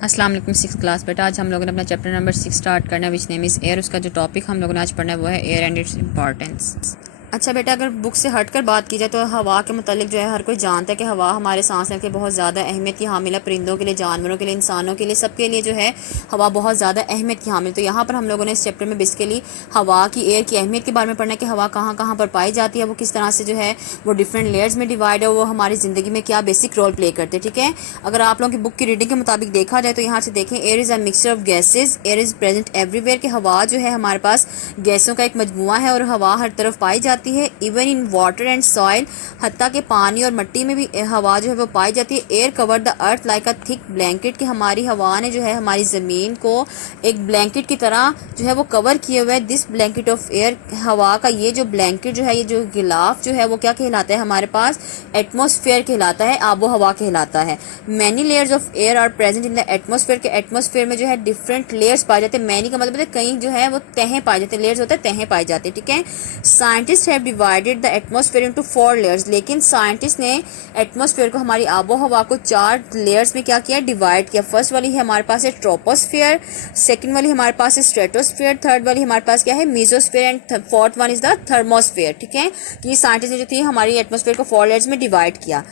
अस्सलाम वालेकुम six class बेटा। आज हम लोगों ने अपना चैप्टर नंबर 6 स्टार्ट करना है, विच नेम इज़ एयर। उसका जो टॉपिक हम लोगों ने आज पढ़ना है वो है एयर एंड इट्स इंपॉर्टेंस। अच्छा बेटा, अगर बुक से हटकर बात की जाए तो हवा के मतलब जो है हर कोई जानता है कि हवा हमारे सांस लेने के बहुत ज़्यादा अहमियत की हामिल है। परिंदों के लिए, जानवरों के लिए, इंसानों के लिए, सबके लिए जो है हवा बहुत ज़्यादा अहमियत की हामिल। तो यहाँ पर हम लोगों ने इस चैप्टर में बेसिकली हवा की, एयर की अहमियत के बारे में पढ़ना है कि हवा कहाँ कहाँ पर पाई जाती है, वो किस तरह से जो है वो डिफरेंट लेयर्स में डिवाइड है, वो हमारी ज़िंदगी में क्या बेसिक रोल प्ले करते हैं। ठीक है, अगर आप लोगों की बुक की रीडिंग के मुताबिक देखा जाए तो यहाँ से देखें, air is a mixture of gases, air is present everywhere. कि हवा जो है हमारे पास गैसों का एक मजमुआ है और हवा हर तरफ पाई जाती है। Even in water and soil, हत्ता के पानी और मिट्टी में भी हवा जो है वो पाई जाती है। Air cover the earth like a thick blanket, कि हमारी हवा ने जो है हमारी ज़मीन को एक ब्लैंकेट की तरह जो है वो कवर किए हुए है। दिस ब्लैंकेट ऑफ एयर, हवा का ये जो ब्लैंकेट जो है, ये जो गिलाफ जो है वो क्या कहलाता है हमारे पास? एटमॉस्फेयर कहलाता है, आबो हवा कहलाता है। Many layers of air are present in the atmosphere, के एटमॉस्फेयर में जो है डिफरेंट लेयर्स पाए जाते हैं। मैनी का मतलब है कहीं जो है वो तहें पाए जाते हैं, लेयर्स होते हैं, तहें पाए जाते हैं। ठीक है, scientist have divided the atmosphere into 4 layers, लेकिन साइंटिस्ट ने एटमॉस्फेयर को, हमारी आबो हवा को 4 लेयर्स में क्या किया? डिवाइड किया। फर्स्ट वाली है हमारे पास है ट्रोपोस्फेयर, सेकंड वाली हमारे पास है स्ट्रेटोस्फेयर, थर्ड वाली हमारे पास क्या है? Mesosphere, and fourth one is the thermosphere. ठीक है, ये साइंटिस्ट ने जो थी हमारी एटमॉस्फेयर को 4 लेयर्स में डिवाइड किया।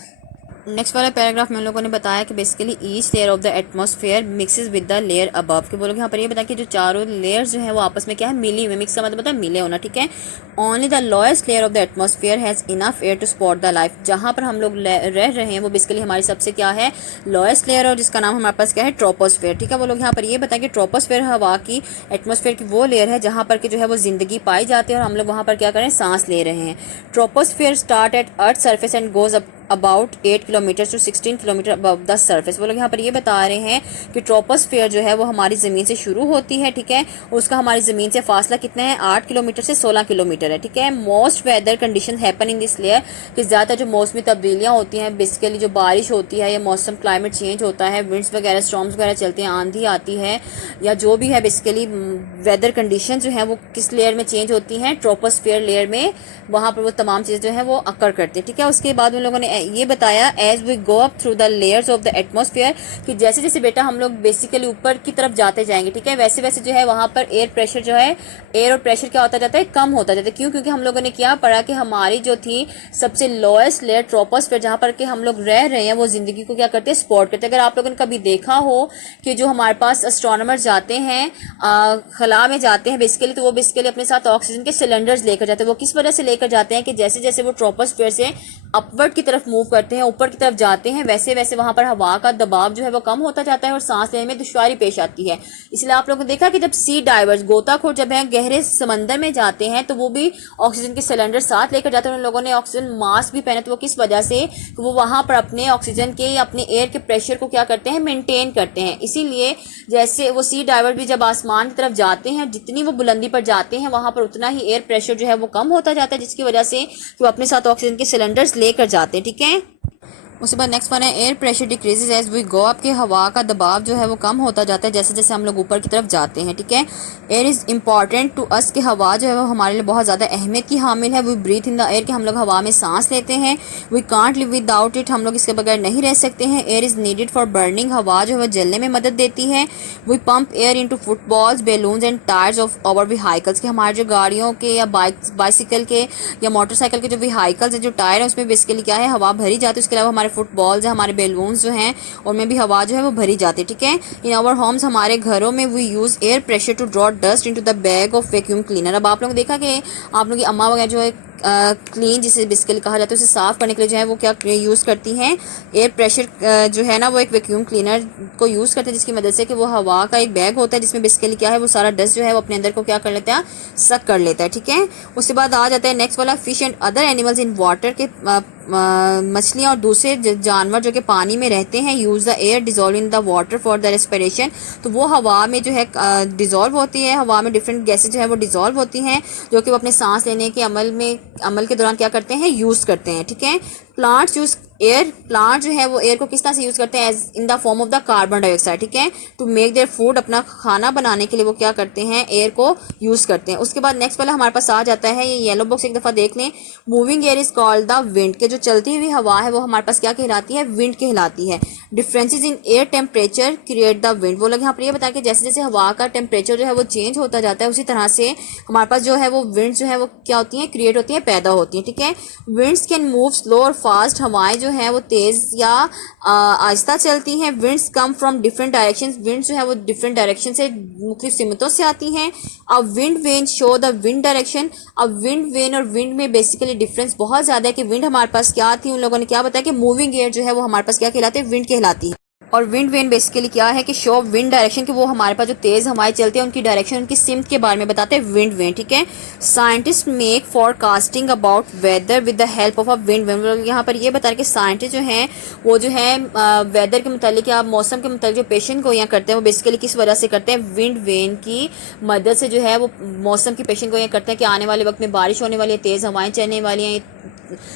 नेक्स्ट वाला पैराग्राफ में लोगों ने बताया कि basically each layer of the atmosphere mixes with the layer above, के बोलोगे यहाँ पर ये बताया कि जो चारों लेयर्स जो है वो आपस में क्या है? मिली हुई। मिक्स का मतलब होता है मिले होना। ठीक है, only the lowest layer of the atmosphere has enough air to spot the life, जहाँ पर हम लोग रह रहे हैं वो बेसिकली हमारी सबसे क्या है? लोएस्ट लेयर, और जिसका नाम हमारे पास क्या है? ट्रोपोस्फेयर। ठीक है, वो लोग यहाँ पर ये बताया कि ट्रोपोस्फेयर हवा की, एटमॉस्फेयर की वो लेयर है जहाँ पर कि जो है वो जिंदगी पाई जाती है और हम लोग वहाँ पर क्या करें? सांस ले रहे हैं। Troposphere start at earth surface and goes up about 8 kilometre to 16 kilometre above the surface. वो लोग यहाँ पर ये बता रहे हैं कि ट्रोपोस्फेयर जो है वो हमारी ज़मीन से शुरू होती है। ठीक है, उसका हमारी ज़मीन से फासला कितना है? 8 किलोमीटर से 16 किलोमीटर है। ठीक है, most weather condition happen in this layer, कि ज़्यादातर जो मौसमी तब्दीलियाँ होती हैं, बेसिकली जो बारिश होती है या मौसम क्लाइमेट चेंज होता है, विंड्स वगैरह, स्टॉर्म्स वगैरह चलते हैं, आंधी आती है, या जो भी है बेसिकली वेदर कंडीशन जो है वो किस लेयर में चेंज होती हैं? ट्रोपोस्फेयर लेयर में, वहाँ पर वो तमाम चीज़ें जो है वो अकर करती है। ठीक है, उसके बाद उन लोगों ने ये बताया, as we go up through the layers of the atmosphere, कि जैसे जैसे बेटा हम लोग बेसिकली ऊपर की तरफ जाते जाएंगे, ठीक है, वैसे वैसे जो है वहाँ पर एयर प्रेशर जो है, एयर और प्रेशर क्या होता जाता है? कम होता जाता है। क्यों? क्योंकि हम लोगों ने क्या पढ़ा कि हमारी जो थी सबसे लोएस्ट लेयर ट्रोपोस्फेयर, जहाँ पर कि हम लोग रह रहे हैं, वो जिंदगी को क्या करते हैं? स्पॉट करते हैं। अगर आप लोगों ने कभी देखा हो कि जो हमारे पास एस्ट्रोनॉमर जाते हैं, खला में जाते हैं बेसिकली, तो वो बेसिकली अपने साथ ऑक्सीजन के सिलेंडर्स लेकर जाते हैं। वो किस वजह से लेकर जाते हैं? कि जैसे जैसे वो ट्रोपोस्फेयर से अपवर्ड की तरफ मूव करते हैं, ऊपर की तरफ जाते हैं, वैसे वैसे वहां पर हवा का दबाव जो है वो कम होता जाता है और सांस लेने में दुश्वारी पेश आती है। इसलिए आप लोगों ने देखा कि जब सी डाइवर्स, गोताखोर जब है गहरे समंदर में जाते हैं, तो वो भी ऑक्सीजन के सिलेंडर साथ लेकर जाते हैं। उन लोगों ने ऑक्सीजन मास्क भी पहने, तो वो किस वजह से? कि वो वहां पर अपने ऑक्सीजन के या अपने एयर के प्रेशर को क्या करते हैं? मेंटेन करते हैं। इसीलिए जैसे वो सी डाइवर भी जब आसमान की तरफ जाते हैं, जितनी वो बुलंदी पर जाते हैं, वहां पर उतना ही एयर प्रेशर जो है वो कम होता जाता है, जिसकी वजह से वो अपने साथ ऑक्सीजन के सिलेंडर्स लेकर जाते हैं। ठीक है, उसके बाद नेक्स्ट वन है air pressure decreases as we go up, के हवा का दबाव जो है वो कम होता जाता है जैसे जैसे हम लोग ऊपर की तरफ जाते हैं। ठीक है, air is important to us, के हवा जो है वो हमारे लिए बहुत ज़्यादा अहमियत की हामिल है। We breathe in the air, के हम लोग हवा में सांस लेते हैं। We can't live without it, हम लोग इसके बगैर नहीं रह सकते हैं। Air is needed for burning, हवा जो है वो जलने में मदद देती है। We pump air into footballs, balloons and tyres of our vehicles, के हमारे जो गाड़ियों के या बाइसिकल के या मोटरसाइकिल के जो व्हीकल्स है, जो टायर है, उसमें बेसिकली क्या है? हवा भरी जाती है। उसके अलावा हमारे फुटबॉल्स है, हमारे बैलून्स जो हैं, उनमें भी हवा जो है वो भरी जाती है। ठीक है, इन आवर होम्स, हमारे घरों में we use air pressure to draw dust into the bag of vacuum cleaner. अब आप लोग देखा कि आप लोग की अम्मा वगैरह जो है क्लीन जिसे बेसिकली कहा जाता है, उसे साफ़ करने के लिए जो है वो क्या यूज़ करती हैं? एयर प्रेशर जो है ना, वो एक वैक्यूम क्लीनर को यूज़ करते हैं, जिसकी मदद से कि वो हवा का एक बैग होता है जिसमें बेसिकली क्या है? वो सारा डस्ट जो है वो अपने अंदर को क्या कर लेता है? सक कर लेता है। ठीक है, उसके बाद आ जाता है नेक्स्ट वाला, fish and other animals in water, के मछलियाँ और दूसरे जानवर जो कि पानी में रहते हैं, use the air dissolve in the water for the respiration, तो वो हवा में जो है डिजॉल्व होती है, हवा में डिफरेंट गैसेज जो है वो डिजॉल्व होती हैं, जो कि वो अपने सांस लेने के अमल के दौरान क्या करते हैं? यूज़ करते हैं। ठीक है, प्लांट्स यूज एयर, प्लांट जो है वो एयर को किस तरह से यूज़ करते हैं? As in the form of the carbon dioxide. ठीक है, टू मेक देयर फूड, अपना खाना बनाने के लिए वो क्या करते हैं? एयर को यूज़ करते हैं। उसके बाद नेक्स्ट वाला हमारे पास आ जाता है, ये येलो बॉक्स एक दफ़ा देख लें, moving air is called the wind, के जो चलती हुई हवा है वो हमारे पास क्या कहलाती है? विंड कहलाती है। Differences in air temperature create the wind. वो लोग यहाँ पर ये बताया कि जैसे जैसे हवा का टेम्परेचर जो है वो चेंज होता जाता है, उसी तरह से हमारे पास जो है वो विंड जो है वो क्या होती हैं, क्रिएट होती हैं, पैदा होती हैं। ठीक है, विंड्स कैन मूव स्लो और फास्ट, हवाएं जो है वो तेज़ या आहिस्ता चलती हैं। Winds come from different direction, wind जो है वो डिफरेंट डायरेक्शन से, मुख्तलिफ सिमतों से आती हैं। अब wind vane show the wind direction. अब विंड वेन और विंड में बेसिकली डिफरेंस बहुत ज़्यादा है कि विंड हमारे पास क्या थी, उन लोगों ने क्या बताया कि मूविंग एयर जो है वो हमारे पास क्या कहलाती है, विंड कहलाती है। और विंड वेन बेसिकली क्या है कि शो विंड डायरेक्शन, कि वो हमारे पास जो तेज़ हवाएं चलती हैं उनकी डायरेक्शन, उनकी सिमत के बारे में बताते हैं विंड वेन। ठीक है, scientist make forecasting about whether with the help of a wind vane. यहाँ पर ये बता रहे कि साइंटिस्ट जो हैं वो जो है वेदर के मुतालिक या मौसम के मुतालिक जो पेशन गोइयाँ करते हैं वो बेसिकली किस वजह से करते हैं, विंड वेन की मदद से जो है वो मौसम की पेशन गोइयाँ करते हैं कि आने वाले वक्त में बारिश होने वाली है, तेज़ हवाएं चलने वाली हैं,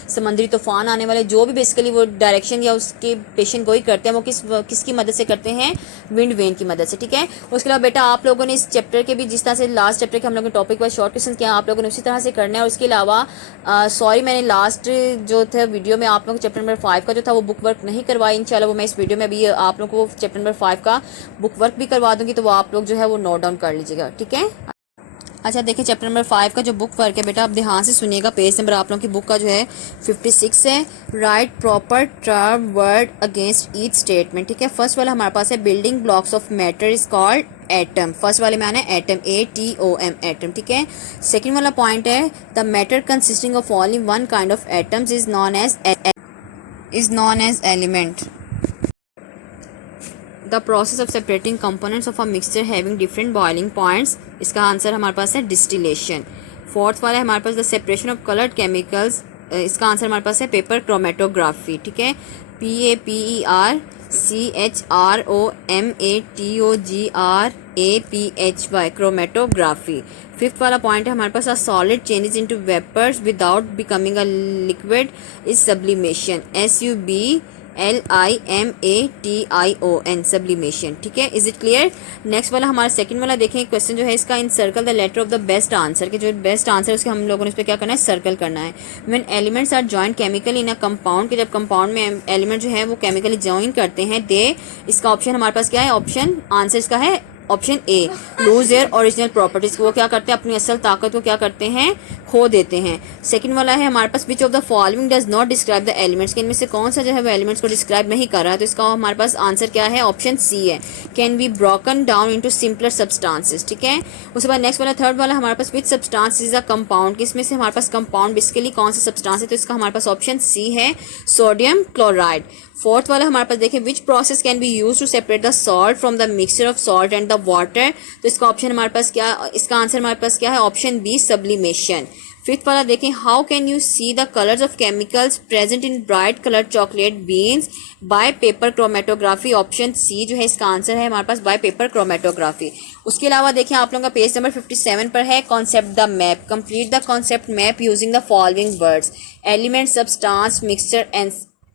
समंदरी तूफान आने वाले, जो भी बेसिकली वो डायरेक्शन या उसके पेशन गोई करते हैं वो किसकी मदद से करते हैं, विंड वेन की मदद से। ठीक है, उसके अलावा बेटा आप लोगों ने इस चैप्टर के भी जिस तरह से लास्ट चैप्टर के हम लोगों ने टॉपिक पर शॉर्ट क्वेश्चन किया, आप लोगों ने उसी तरह से करना है। और उसके अलावा सॉरी मैंने लास्ट जो थे वीडियो में आप लोगों को चैप्टर नंबर 5 का जो था वो बुक वर्क नहीं करवाई, इंशाल्लाह वो मैं इस वीडियो में अभी आप लोगों को चैप्टर नंबर 5 का बुक वर्क भी करवा दूंगी, तो वो आप लोग जो है वो नोट डाउन कर लीजिएगा। ठीक है, अच्छा देखिए चैप्टर नंबर 5 का जो बुक वर्क है बेटा आप ध्यान से सुनिएगा, पेज नंबर आप लोगों की बुक का जो है 56 है। Right proper term word against each statement. ठीक है, फर्स्ट वाला हमारे पास है building blocks of matter is called atom. First वाले में आना है एटम, ATOM एटम। ठीक है, सेकंड वाला पॉइंट है the matter consisting of only one kind of atoms is known as element. The process of separating components of a mixture having different boiling points, इसका answer हमारे पास है distillation. Fourth वाला है हमारे पास the separation of coloured chemicals, इसका answer हमारे पास है पेपर क्रोमेटोग्राफी। ठीक है, PAPERCHROMATOGRAPHY क्रोमेटोग्राफी। फिफ्थ वाला पॉइंट है हमारे पास a solid changes into vapours without becoming a liquid is sublimation, SUBLIMATION sublimation. ठीक है, इज इट क्लियर। नेक्स्ट वाला हमारा सेकंड वाला देखें क्वेश्चन जो है इसका, encircle the letter of the best answer, के जो बेस्ट आंसर है उसके हम लोगों ने इस पर क्या करना है, सर्कल करना है। When elements are joint chemically in a compound, के जब कंपाउंड में एलिमेंट जो है वो केमिकली जॉइन करते हैं, दे, इसका ऑप्शन हमारे पास क्या है, ऑप्शन आंसर इसका है option A, lose their original properties, वो क्या करते हैं, अपनी असल ताकत को क्या करते हैं, खो देते हैं। सेकंड वाला है हमारे पास which of the following does not describe the elements, के इनमें से कौन सा जो है वो एलिमेंट्स को डिस्क्राइब नहीं कर रहा है, तो इसका हमारे पास आंसर क्या है, ऑप्शन सी है, can be broken down into simpler substances. ठीक है, उसके बाद नेक्स्ट वाला थर्ड वाला हमारे पास which substance is a compound, किसमें से हमारे पास कंपाउंड बेसिकली कौन सा सब्सटेंस है, तो इसका हमारे पास ऑप्शन सी है, सोडियम क्लोराइड। फोर्थ वाला हमारे पास देखिए which process can be use to separate the salt from the mixture of salt and the water, तो इसका ऑप्शन हमारे पास क्या, इसका आंसर हमारे पास क्या है, ऑप्शन बी, सब्लिमेशन। फिफ्थ वाला देखें how can you see the colours of chemicals present in bright colour chocolate beans by paper chromatography, option C जो है इसका आंसर है हमारे पास बाय पेपर क्रोमेटोग्राफी। उसके अलावा देखिए आप लोगों का पेज नंबर 57 पर है concept the map, complete the concept map using the following words, element, substance, mixture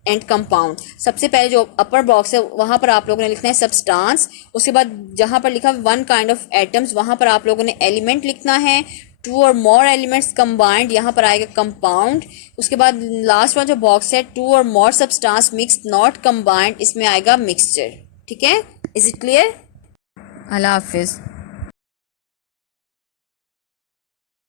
and compound. सबसे पहले जो अपर बॉक्स है वहां पर आप लोगों ने लिखना है सब्सटेंस, उसके बाद जहां पर लिखा वन काइंड ऑफ एटम्स वहां पर आप लोगों ने एलिमेंट लिखना है, टू और मोर एलिमेंट्स कंबाइंड यहाँ पर आएगा कंपाउंड, उसके बाद लास्ट वाला जो बॉक्स है टू और more substance mix not combined, इसमें आएगा मिक्सचर। ठीक है, इज इट क्लियर। अल्लाह हाफिज़।